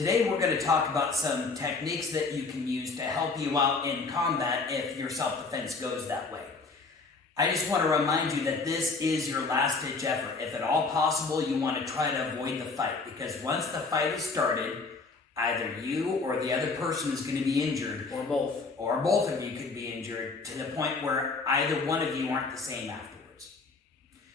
Today we're going to talk about some techniques that you can use to help you out in combat if your self-defense goes that way. I just want to remind you that this is your last-ditch effort. If at all possible, you want to try to avoid the fight, because once the fight is started, either you or the other person is going to be injured, or both of you could be injured to the point where either one of you aren't the same afterwards.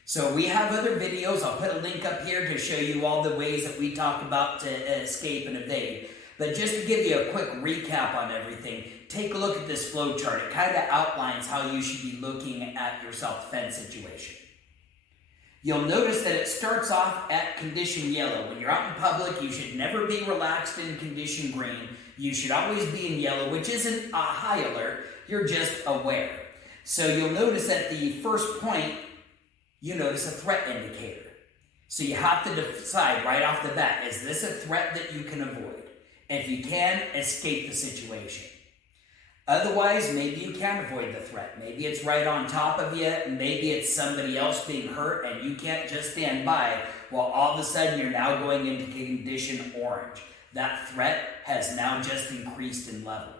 So we have other videos. I'll put a link up here to show you all the ways that we talk about to escape and evade. But just to give you a quick recap on everything, take a look at this flow chart. It kind of outlines how you should be looking at your self-defense situation. You'll notice that it starts off at condition yellow. When you're out in public, you should never be relaxed in condition green. You should always be in yellow, which isn't a high alert. You're just aware. So you'll notice at the first point, you notice a threat indicator. So you have to decide right off the bat, is this a threat that you can avoid? If you can, escape the situation. Otherwise, maybe you can't avoid the threat. Maybe it's right on top of you. Maybe it's somebody else being hurt and you can't just stand by while all of a sudden you're now going into condition orange. That threat has now just increased in level.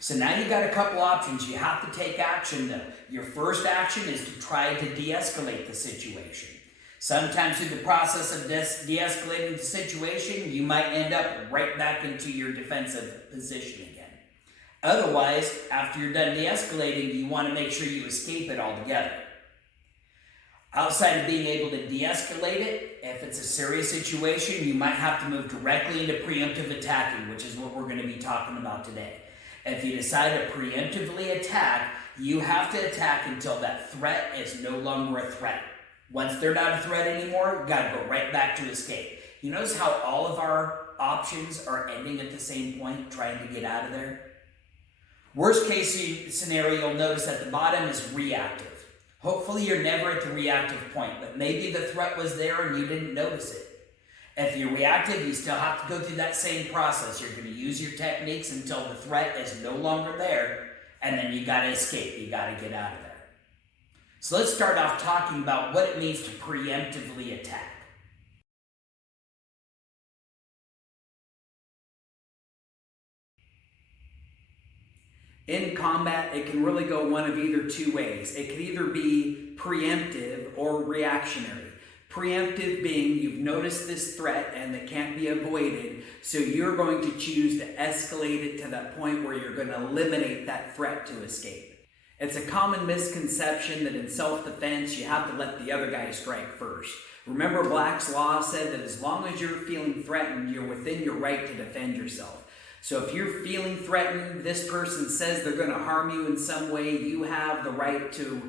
So now you've got a couple options. You have to take action though. Your first action is to try to de-escalate the situation. Sometimes through the process of de-escalating the situation, you might end up right back into your defensive position again. Otherwise, after you're done de-escalating, you want to make sure you escape it altogether. Outside of being able to de-escalate it, if it's a serious situation, you might have to move directly into preemptive attacking, which is what we're going to be talking about today. If you decide to preemptively attack, you have to attack until that threat is no longer a threat. Once they're not a threat anymore, you got to go right back to escape. You notice how all of our options are ending at the same point, trying to get out of there? Worst case scenario, you'll notice at the bottom is reactive. Hopefully you're never at the reactive point, but maybe the threat was there and you didn't notice it. If you're reactive, you still have to go through that same process. You're going to use your techniques until the threat is no longer there, and then you got to escape. You got to get out of there. So let's start off talking about what it means to preemptively attack. In combat, it can really go one of either two ways. It could either be preemptive or reactionary. Preemptive being you've noticed this threat and it can't be avoided, so you're going to choose to escalate it to that point where you're going to eliminate that threat to escape. It's a common misconception that in self-defense you have to let the other guy strike first. Remember, Black's Law said that as long as you're feeling threatened, you're within your right to defend yourself. So if you're feeling threatened, this person says they're going to harm you in some way, you have the right to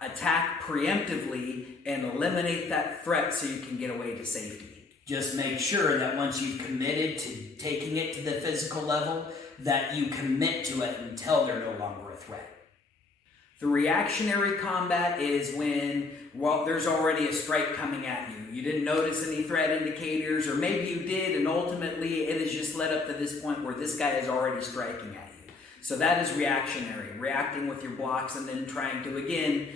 attack preemptively and eliminate that threat so you can get away to safety. Just make sure that once you've committed to taking it to the physical level, that you commit to it until they're no longer a threat. The reactionary combat is when, well, there's already a strike coming at you. You didn't notice any threat indicators, or maybe you did, and ultimately it has just led up to this point where this guy is already striking at you. So that is reactionary, reacting with your blocks and then trying to, again,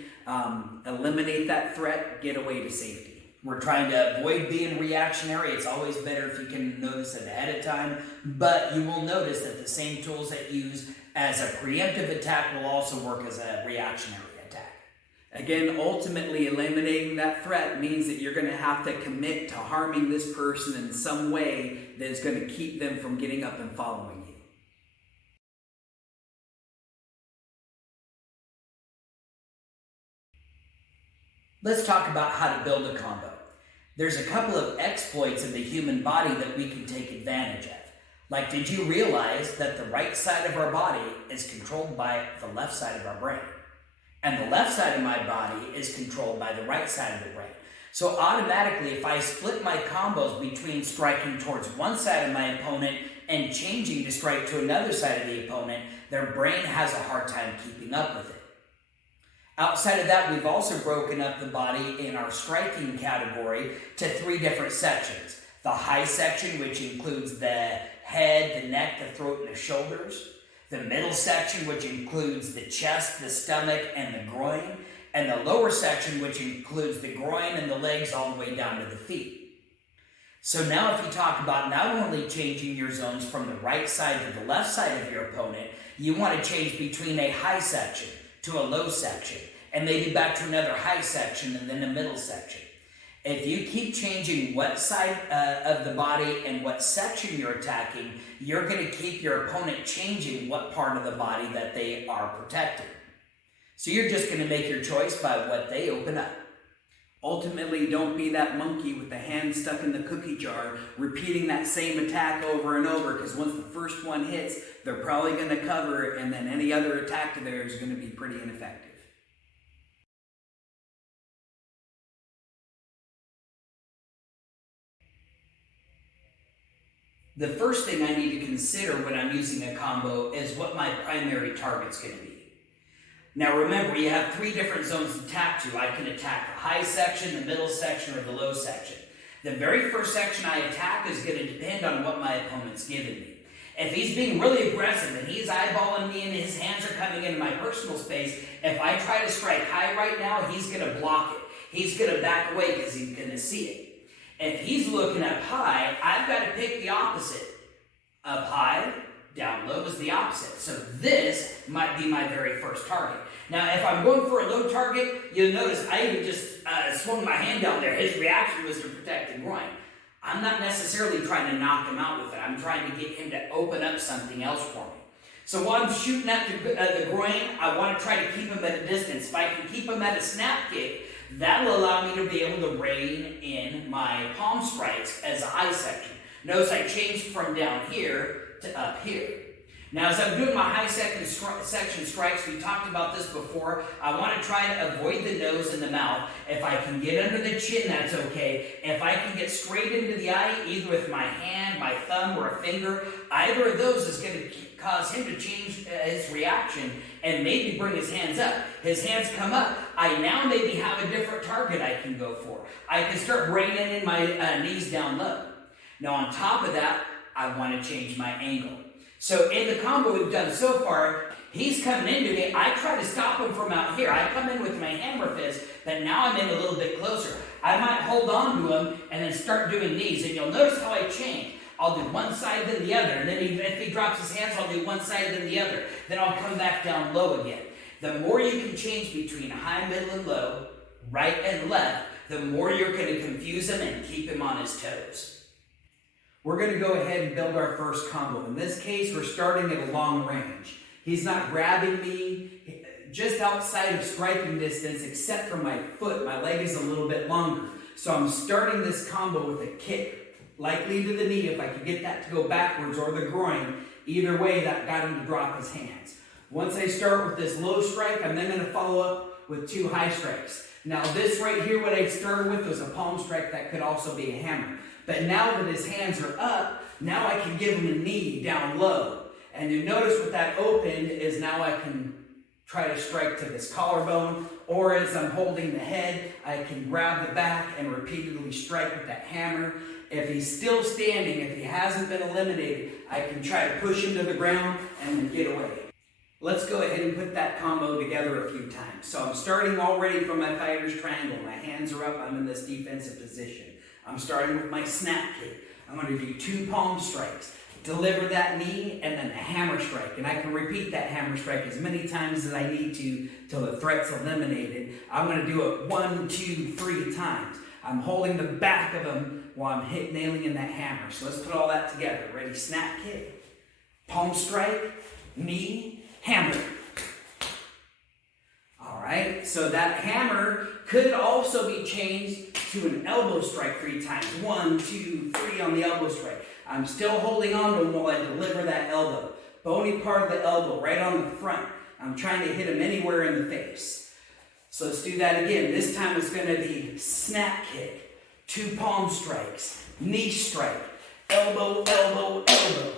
eliminate that threat, get away to safety. We're trying to avoid being reactionary. It's always better if you can notice it ahead of time, but you will notice that the same tools that you use as a preemptive attack will also work as a reactionary attack. Again, ultimately eliminating that threat means that you're going to have to commit to harming this person in some way that is going to keep them from getting up and following you. Let's talk about how to build a combo. There's a couple of exploits in the human body that we can take advantage of. Like, did you realize that the right side of our body is controlled by the left side of our brain? And the left side of my body is controlled by the right side of the brain. So automatically, if I split my combos between striking towards one side of my opponent and changing to strike to another side of the opponent, their brain has a hard time keeping up with it. Outside of that, we've also broken up the body in our striking category to 3 different sections. The high section, which includes the head, the neck, the throat, and the shoulders. The middle section, which includes the chest, the stomach, and the groin. And the lower section, which includes the groin and the legs all the way down to the feet. So now if you talk about not only changing your zones from the right side to the left side of your opponent, you want to change between a high section to a low section, and maybe back to another high section and then a middle section. If you keep changing what side of the body and what section you're attacking, you're going to keep your opponent changing what part of the body that they are protecting. So you're just going to make your choice by what they open up. Ultimately, don't be that monkey with the hand stuck in the cookie jar, repeating that same attack over and over, because once the first one hits, they're probably going to cover, and then any other attack to there is going to be pretty ineffective. The first thing I need to consider when I'm using a combo is what my primary target's going to be. Now remember, you have three different zones to attack to. I can attack the high section, the middle section, or the low section. The very first section I attack is going to depend on what my opponent's giving me. If he's being really aggressive and he's eyeballing me and his hands are coming into my personal space, if I try to strike high right now, he's going to block it. He's going to back away because he's going to see it. If he's looking up high, I've got to pick the opposite. Up high, down low is the opposite. So this might be my very first target. Now, if I'm going for a low target, you'll notice I even just swung my hand down there. His reaction was to protect the groin. I'm not necessarily trying to knock him out with it. I'm trying to get him to open up something else for me. So while I'm shooting at the groin, I want to try to keep him at a distance. If I can keep him at a snap kick, that'll allow me to be able to rein in my palm strikes as a high section. Notice I changed from down here to up here. Now, as I'm doing my high section strikes, we talked about this before, I want to try to avoid the nose and the mouth. If I can get under the chin, that's okay. If I can get straight into the eye, either with my hand, my thumb, or a finger, either of those is going to cause him to change his reaction and maybe bring his hands up. His hands come up. I now maybe have a different target I can go for. I can start reining in my knees down low. Now, on top of that, I want to change my angle. So in the combo we've done so far, he's coming into me. I try to stop him from out here. I come in with my hammer fist, but now I'm in a little bit closer. I might hold on to him and then start doing these. And you'll notice how I change. I'll do one side then the other. And then if he drops his hands, I'll do one side then the other. Then I'll come back down low again. The more you can change between high, middle, and low, right and left, the more you're going to confuse him and keep him on his toes. We're going to go ahead and build our first combo. In this case, we're starting at a long range. He's not grabbing me just outside of striking distance, except for my foot. My leg is a little bit longer. So I'm starting this combo with a kick, likely to the knee if I could get that to go backwards, or the groin. Either way, that got him to drop his hands. Once I start with this low strike, I'm then going to follow up with two high strikes. Now this right here, what I started with was a palm strike that could also be a hammer. But now that his hands are up, now I can give him a knee down low. And you notice with that opened is now I can try to strike to this collarbone, or as I'm holding the head, I can grab the back and repeatedly strike with that hammer. If he's still standing, if he hasn't been eliminated, I can try to push him to the ground and then get away. Let's go ahead and put that combo together a few times. So I'm starting already from my fighter's triangle. My hands are up, I'm in this defensive position. I'm starting with my snap kick. I'm going to do two palm strikes, deliver that knee, and then a hammer strike. And I can repeat that hammer strike as many times as I need to till the threat's eliminated. I'm going to do it 1, 2, 3 times. I'm holding the back of him while I'm nailing in that hammer. So let's put all that together. Ready? Snap kick, palm strike, knee, hammer. All right, so that hammer could also be changed to an elbow strike 3 times. 1, 2, 3 on the elbow strike. I'm still holding on to him while I deliver that elbow. Bony part of the elbow, right on the front. I'm trying to hit him anywhere in the face. So let's do that again. This time it's going to be snap kick, 2 palm strikes, knee strike, elbow, elbow, elbow.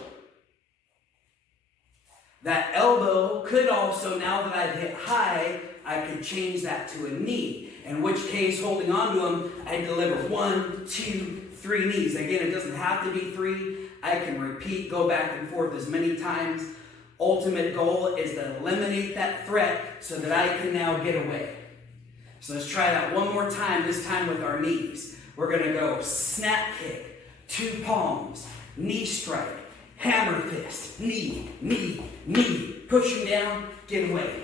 That elbow could also, now that I've hit high, I could change that to a knee. In which case, holding on to him, I deliver 1, 2, 3 knees. Again, it doesn't have to be 3. I can repeat, go back and forth as many times. Ultimate goal is to eliminate that threat so that I can now get away. So let's try that one more time, this time with our knees. We're going to go snap kick, 2 palms, knee strike, hammer fist, knee, knee, knee, push him down, get away.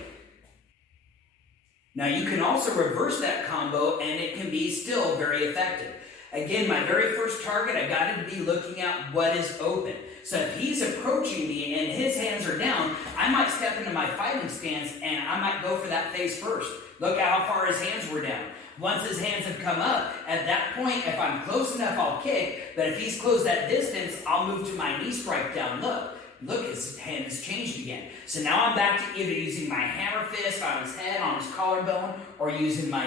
Now you can also reverse that combo and it can be still very effective. Again, my very first target, I got him to be looking at what is open. So if he's approaching me and his hands are down, I might step into my fighting stance and I might go for that face first. Look at how far his hands were down. Once his hands have come up, at that point, if I'm close enough, I'll kick. But if he's close that distance, I'll move to my knee strike down low. Look, his hand has changed again. So now I'm back to either using my hammer fist on his head, on his collarbone, or using my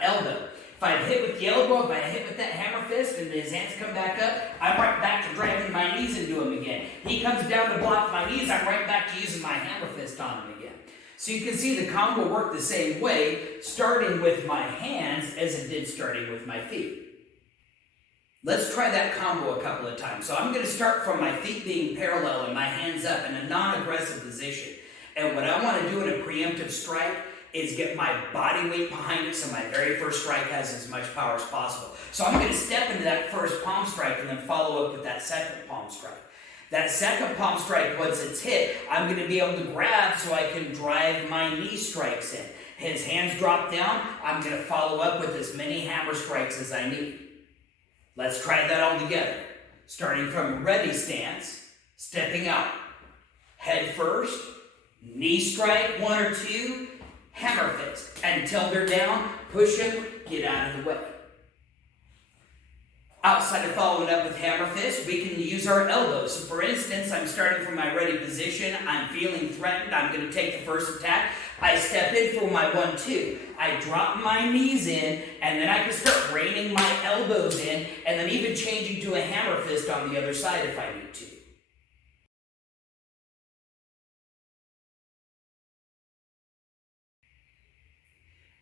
elbow. If I hit with the elbow, if I hit with that hammer fist and his hands come back up, I'm right back to driving my knees into him again. He comes down to block my knees, I'm right back to using my hammer fist on him again. So you can see the combo worked the same way, starting with my hands as it did starting with my feet. Let's try that combo a couple of times. So I'm going to start from my feet being parallel and my hands up in a non-aggressive position. And what I want to do in a preemptive strike is get my body weight behind it so my very first strike has as much power as possible. So I'm going to step into that first palm strike and then follow up with that second palm strike. That second palm strike, once it's hit, I'm going to be able to grab so I can drive my knee strikes in. His hands drop down, I'm going to follow up with as many hammer strikes as I need. Let's try that all together. Starting from ready stance, stepping out. Head first, knee strike, 1 or 2, hammer fist. Until they're down, push them, get out of the way. Outside of following up with hammer fist, we can use our elbows. So for instance, I'm starting from my ready position. I'm feeling threatened. I'm going to take the first attack. I step in for my 1-2. I drop my knees in, and then I can start reining my elbows in, and then even changing to a hammer fist on the other side if I need to.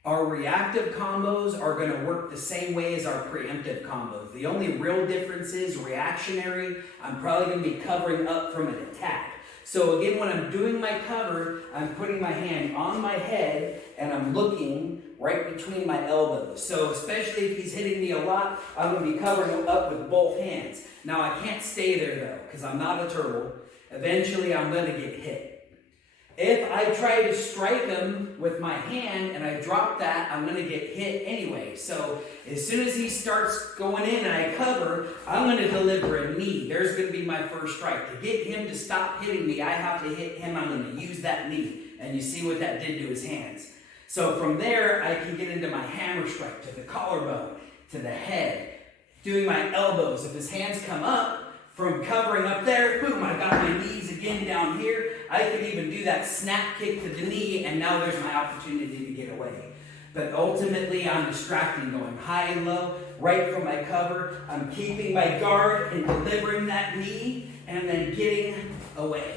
Our reactive combos are going to work the same way as our preemptive combos. The only real difference is reactionary. I'm probably going to be covering up from an attack. So again, when I'm doing my cover, I'm putting my hand on my head and I'm looking right between my elbows. So especially if he's hitting me a lot, I'm going to be covering up with both hands. Now I can't stay there though, because I'm not a turtle. Eventually I'm going to get hit. If I try to strike him with my hand and I drop that, I'm going to get hit anyway. So as soon as he starts going in and I cover, I'm going to deliver a knee. There's going to be my first strike. To get him to stop hitting me, I have to hit him. I'm going to use that knee. And you see what that did to his hands. So from there, I can get into my hammer strike, to the collarbone, to the head, doing my elbows. If his hands come up, from covering up there, boom, I got my knees again down here. I can even do that snap kick to the knee, and now there's my opportunity to get away. But ultimately, I'm distracting, going high and low, right from my cover. I'm keeping my guard and delivering that knee, and then getting away.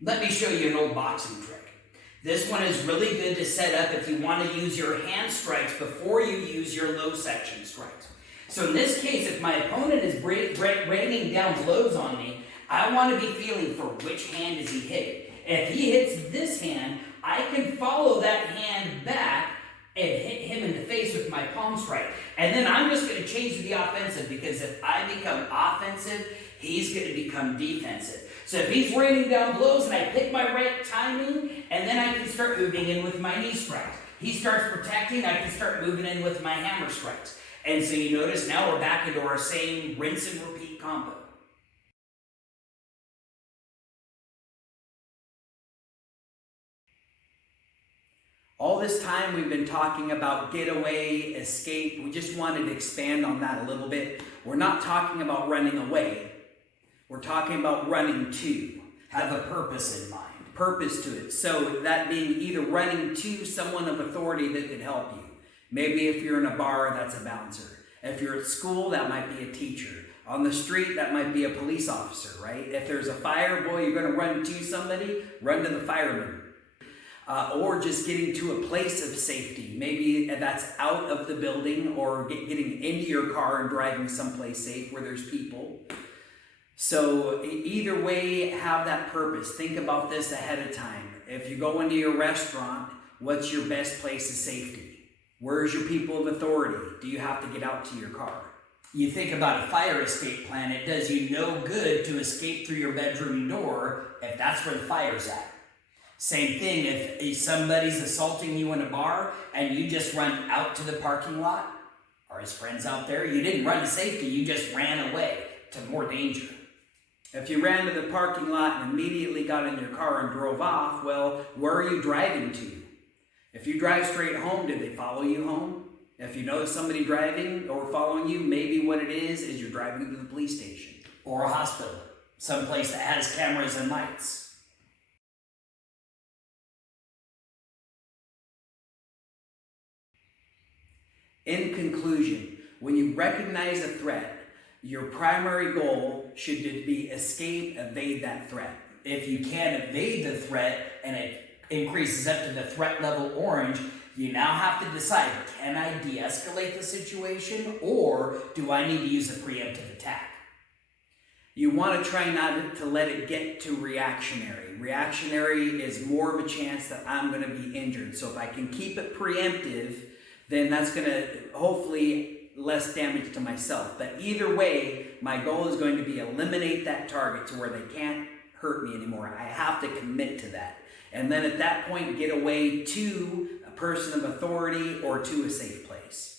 Let me show you an old boxing trick. This one is really good to set up if you want to use your hand strikes before you use your low section strikes. So in this case, if my opponent is raining down blows on me, I want to be feeling for which hand is he hitting. If he hits this hand, I can follow that hand back and hit him in the face with my palm strike. And then I'm just going to change to the offensive, because if I become offensive, he's going to become defensive. So if he's raining down blows and I pick my right timing, and then I can start moving in with my knee strikes. He starts protecting, I can start moving in with my hammer strikes. And so you notice now we're back into our same rinse and repeat combo. All this time we've been talking about getaway, escape. We just wanted to expand on that a little bit. We're not talking about running away. We're talking about running to. Have a purpose in mind. Purpose to it. So that being either running to someone of authority that could help you. Maybe if you're in a bar, that's a bouncer. If you're at school, that might be a teacher. On the street, that might be a police officer, right? If there's a fire, boy, you're going to run to somebody, run to the fireman. Or just getting to a place of safety. Maybe that's out of the building, or getting into your car and driving someplace safe where there's people. So either way, have that purpose. Think about this ahead of time. If you go into your restaurant, what's your best place of safety? Where's your people of authority? Do you have to get out to your car? You think about a fire escape plan, it does you no good to escape through your bedroom door if that's where the fire's at. Same thing if somebody's assaulting you in a bar and you just run out to the parking lot, or his friends out there, you didn't run to safety, you just ran away to more danger. If you ran to the parking lot and immediately got in your car and drove off, well, where are you driving to? If you drive straight home, did they follow you home? If you notice somebody driving or following you, maybe what it is you're driving to the police station. Or a hospital, someplace that has cameras and lights. In conclusion, when you recognize a threat, your primary goal should be escape, evade that threat. If you can't evade the threat and it increases up to the threat level orange, you now have to decide, can I de-escalate the situation or do I need to use a preemptive attack? You want to try not to let it get to reactionary. Reactionary is more of a chance that I'm going to be injured. So if I can keep it preemptive, then that's going to hopefully less damage to myself. But either way, my goal is going to be eliminate that target to where they can't hurt me anymore. I have to commit to that. And then at that point, get away to a person of authority or to a safe place.